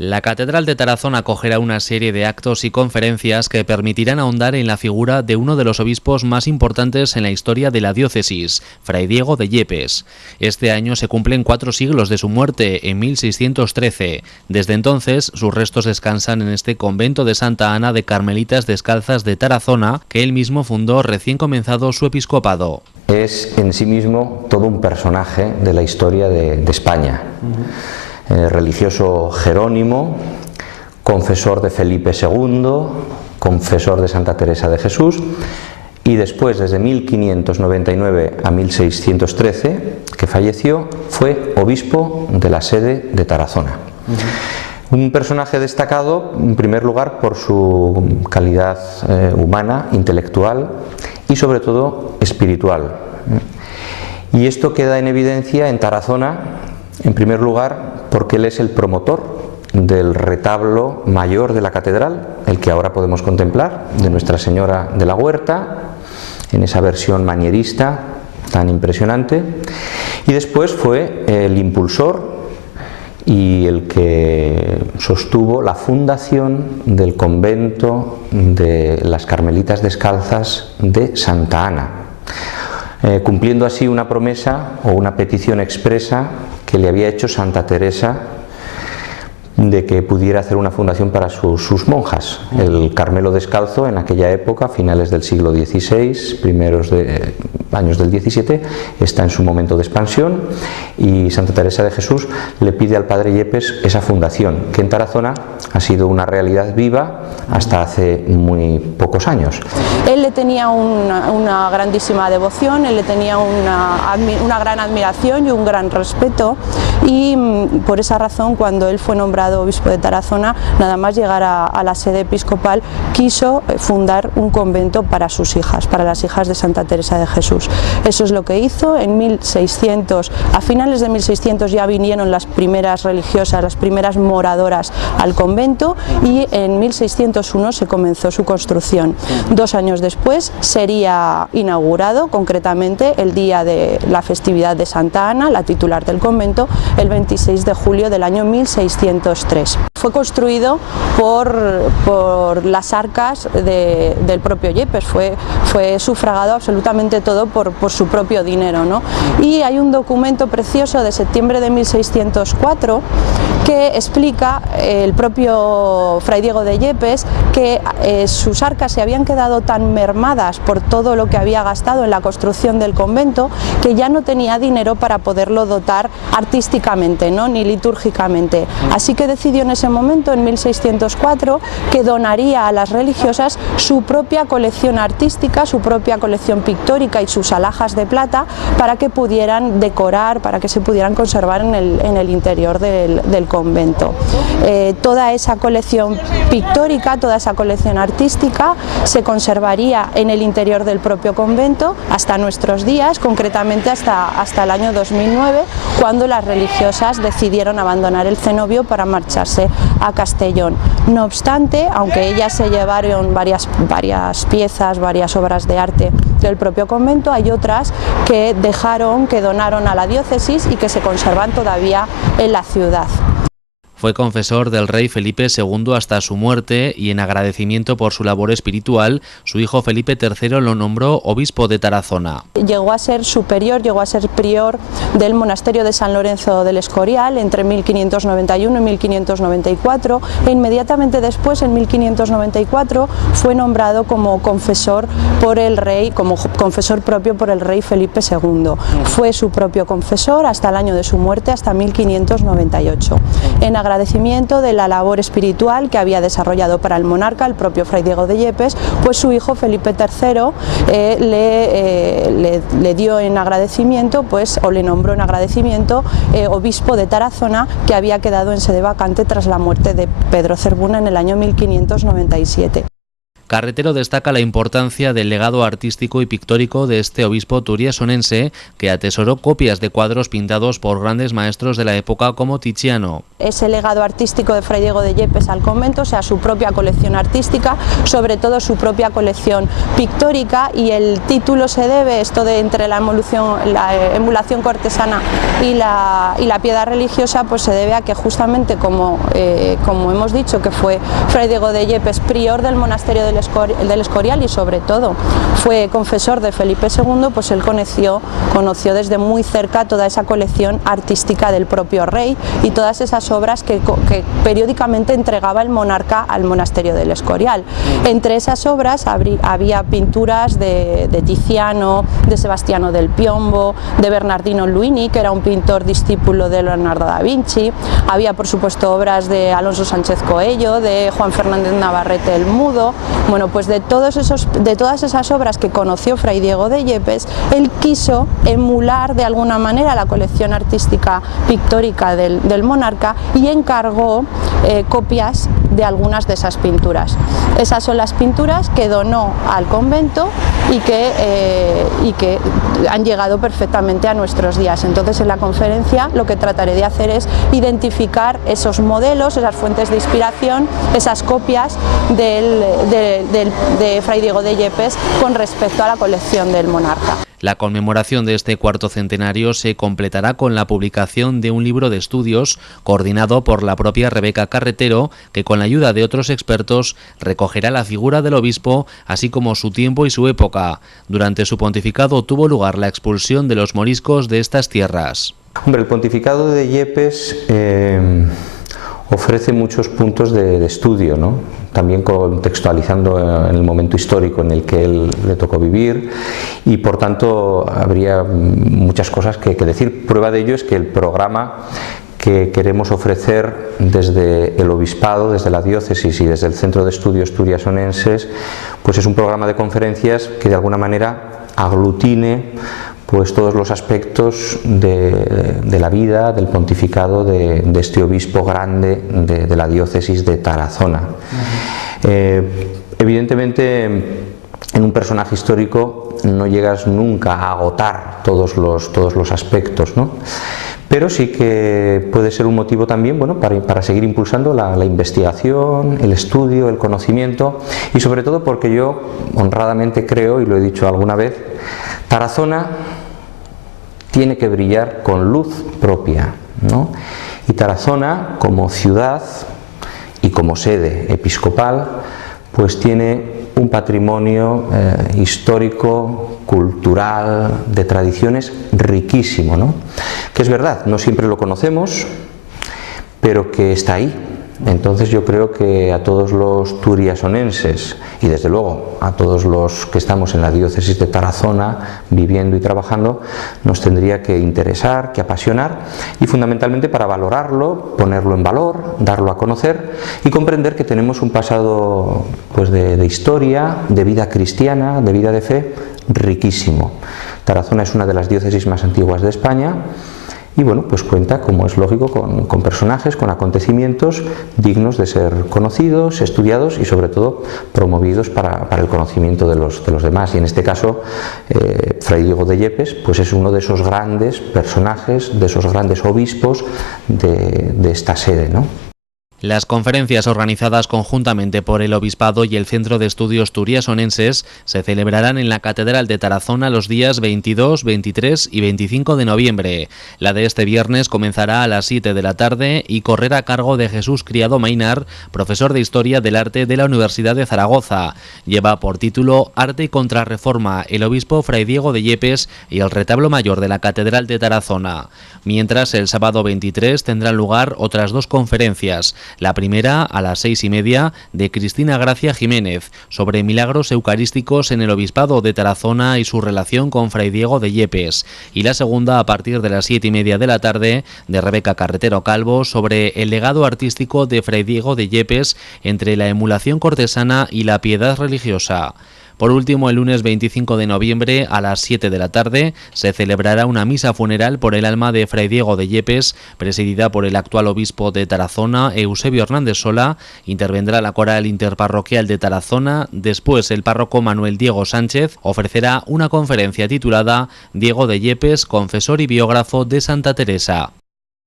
La Catedral de Tarazona acogerá una serie de actos y conferencias que permitirán ahondar en la figura de uno de los obispos más importantes en la historia de la diócesis, Fray Diego de Yepes. Este año se cumplen 4 siglos de su muerte, en 1613. Desde entonces, sus restos descansan en este convento de Santa Ana de Carmelitas Descalzas de Tarazona, que él mismo fundó recién comenzado su episcopado. Es en sí mismo todo un personaje de la historia de España. Religioso jerónimo, confesor de Felipe II, confesor de Santa Teresa de Jesús, y después, desde 1599 a 1613, que falleció, fue obispo de la sede de Tarazona. Un personaje destacado, en primer lugar, por su calidad humana, intelectual y sobre todo espiritual. Y esto queda en evidencia en Tarazona, en primer lugar, porque él es el promotor del retablo mayor de la catedral, el que ahora podemos contemplar, de Nuestra Señora de la Huerta, en esa versión manierista tan impresionante, y después fue el impulsor y el que sostuvo la fundación del convento de las Carmelitas Descalzas de Santa Ana, cumpliendo así una promesa o una petición expresa que le había hecho Santa Teresa de que pudiera hacer una fundación para sus monjas. El Carmelo Descalzo en aquella época, finales del siglo XVI, primeros años del XVII, está en su momento de expansión, y Santa Teresa de Jesús le pide al padre Yepes esa fundación, que en Tarazona ha sido una realidad viva hasta hace muy pocos años. Él le tenía una grandísima devoción, él le tenía una gran admiración y un gran respeto, y por esa razón, cuando él fue nombrado obispo de Tarazona, nada más llegar a la sede episcopal, quiso fundar un convento para sus hijas, para las hijas de Santa Teresa de Jesús. Eso es lo que hizo. En 1600, a finales de 1600 ya vinieron las primeras religiosas, las primeras moradoras al convento, y en 1601 se comenzó su construcción. 2 años después sería inaugurado, concretamente el día de la festividad de Santa Ana, la titular del convento, el 26 de julio del año 1603. Fue construido por las arcas del propio Yepes, fue sufragado absolutamente todo por su propio dinero, ¿no? Y hay un documento precioso de septiembre de 1604 que explica el propio Fray Diego de Yepes que sus arcas se habían quedado tan mermadas por todo lo que había gastado en la construcción del convento, que ya no tenía dinero para poderlo dotar artísticamente, ¿no?, ni litúrgicamente. Así que decidió en ese momento, en 1604, que donaría a las religiosas su propia colección artística, su propia colección pictórica y sus alhajas de plata, para que pudieran decorar, para que se pudieran conservar en el interior del convento. Toda esa colección pictórica, toda esa colección artística se conservaría en el interior del propio convento hasta nuestros días, concretamente hasta el año 2009, cuando las religiosas decidieron abandonar el cenobio para marcharse a Castellón. No obstante, aunque ellas se llevaron varias piezas, varias obras de arte del propio convento, hay otras que donaron a la diócesis y que se conservan todavía en la ciudad. Fue confesor del rey Felipe II hasta su muerte, y en agradecimiento por su labor espiritual, su hijo Felipe III lo nombró obispo de Tarazona. Llegó a ser superior, llegó a ser prior del monasterio de San Lorenzo del Escorial entre 1591 y 1594, e inmediatamente después, en 1594, fue nombrado como confesor por el rey, como confesor propio por el rey Felipe II. Fue su propio confesor hasta el año de su muerte, hasta 1598. En agradecimiento de la labor espiritual que había desarrollado para el monarca, el propio Fray Diego de Yepes, pues su hijo Felipe III le dio en agradecimiento, o le nombró en agradecimiento obispo de Tarazona, que había quedado en sede vacante tras la muerte de Pedro Zerbuna en el año 1597. Carretero destaca la importancia del legado artístico y pictórico de este obispo turiasonense, que atesoró copias de cuadros pintados por grandes maestros de la época como Tiziano. ese legado artístico de Fray Diego de Yepes al convento, o sea, su propia colección artística, sobre todo su propia colección pictórica, y el título se debe, esto de entre la emulación cortesana y la piedad religiosa, pues se debe a que justamente como hemos dicho, que fue Fray Diego de Yepes prior del monasterio del Escorial y sobre todo fue confesor de Felipe II, pues él conoció desde muy cerca toda esa colección artística del propio rey y todas esas obras que periódicamente entregaba el monarca al monasterio del Escorial. Entre esas obras había pinturas de Tiziano, de Sebastiano del Piombo, de Bernardino Luini, que era un pintor discípulo de Leonardo da Vinci. Había, por supuesto, obras de Alonso Sánchez Coello, de Juan Fernández Navarrete el Mudo. Bueno, pues de todas esas obras que conoció Fray Diego de Yepes, él quiso emular de alguna manera la colección artística pictórica del monarca y encargó copias de algunas de esas pinturas. Esas son las pinturas que donó al convento y que han llegado perfectamente a nuestros días. Entonces, en la conferencia lo que trataré de hacer es identificar esos modelos, esas fuentes de inspiración, esas copias de Fray Diego de Yepes con respecto a la colección del monarca. La conmemoración de este cuarto centenario se completará con la publicación de un libro de estudios coordinado por la propia Rebeca Carretero, que con la ayuda de otros expertos recogerá la figura del obispo, así como su tiempo y su época. Durante su pontificado tuvo lugar la expulsión de los moriscos de estas tierras. Hombre, el pontificado de Yepes ofrece muchos puntos de estudio, ¿no? También contextualizando en el momento histórico en el que él le tocó vivir, y por tanto habría muchas cosas que decir. Prueba de ello es que el programa que queremos ofrecer desde el obispado, desde la diócesis y desde el Centro de Estudios Turiasonenses, pues es un programa de conferencias que de alguna manera aglutine pues todos los aspectos de la vida, del pontificado de este obispo grande de la diócesis de Tarazona. Evidentemente, en un personaje histórico no llegas nunca a agotar todos los aspectos, ¿no? Pero sí que puede ser un motivo también, bueno, para seguir impulsando la investigación, el estudio, el conocimiento, y sobre todo porque yo honradamente creo, y lo he dicho alguna vez, Tarazona tiene que brillar con luz propia, ¿no? Y Tarazona, como ciudad y como sede episcopal, pues tiene un patrimonio histórico, cultural, de tradiciones riquísimo, ¿no? Que es verdad, no siempre lo conocemos, pero que está ahí. Entonces yo creo que a todos los turiasonenses y desde luego a todos los que estamos en la diócesis de Tarazona viviendo y trabajando, nos tendría que interesar, que apasionar, y fundamentalmente para valorarlo, ponerlo en valor, darlo a conocer y comprender que tenemos un pasado pues de historia, de vida cristiana, de vida de fe riquísimo. Tarazona es una de las diócesis más antiguas de España. Y bueno, pues cuenta, como es lógico, con personajes, con acontecimientos dignos de ser conocidos, estudiados y sobre todo promovidos para el conocimiento de los demás. Y en este caso, Fray Diego de Yepes pues es uno de esos grandes personajes, de esos grandes obispos de esta sede, ¿no? Las conferencias organizadas conjuntamente por el Obispado y el Centro de Estudios Turiasonenses se celebrarán en la Catedral de Tarazona los días 22, 23 y 25 de noviembre. La de este viernes comenzará a las 7 de la tarde y correrá a cargo de Jesús Criado Mainar, profesor de Historia del Arte de la Universidad de Zaragoza. Lleva por título Arte y Contrarreforma, el obispo Fray Diego de Yepes y el retablo mayor de la Catedral de Tarazona. Mientras, el sábado 23 tendrán lugar otras dos conferencias. La primera, a las 6:30, de Cristina Gracia Jiménez, sobre milagros eucarísticos en el Obispado de Tarazona y su relación con Fray Diego de Yepes. Y la segunda, a partir de las 7:30 de la tarde, de Rebeca Carretero Calvo, sobre el legado artístico de Fray Diego de Yepes entre la emulación cortesana y la piedad religiosa. Por último, el lunes 25 de noviembre a las 7 de la tarde se celebrará una misa funeral por el alma de Fray Diego de Yepes, presidida por el actual obispo de Tarazona, Eusebio Hernández Sola. Intervendrá la coral interparroquial de Tarazona. Después, el párroco Manuel Diego Sánchez ofrecerá una conferencia titulada Diego de Yepes, confesor y biógrafo de Santa Teresa.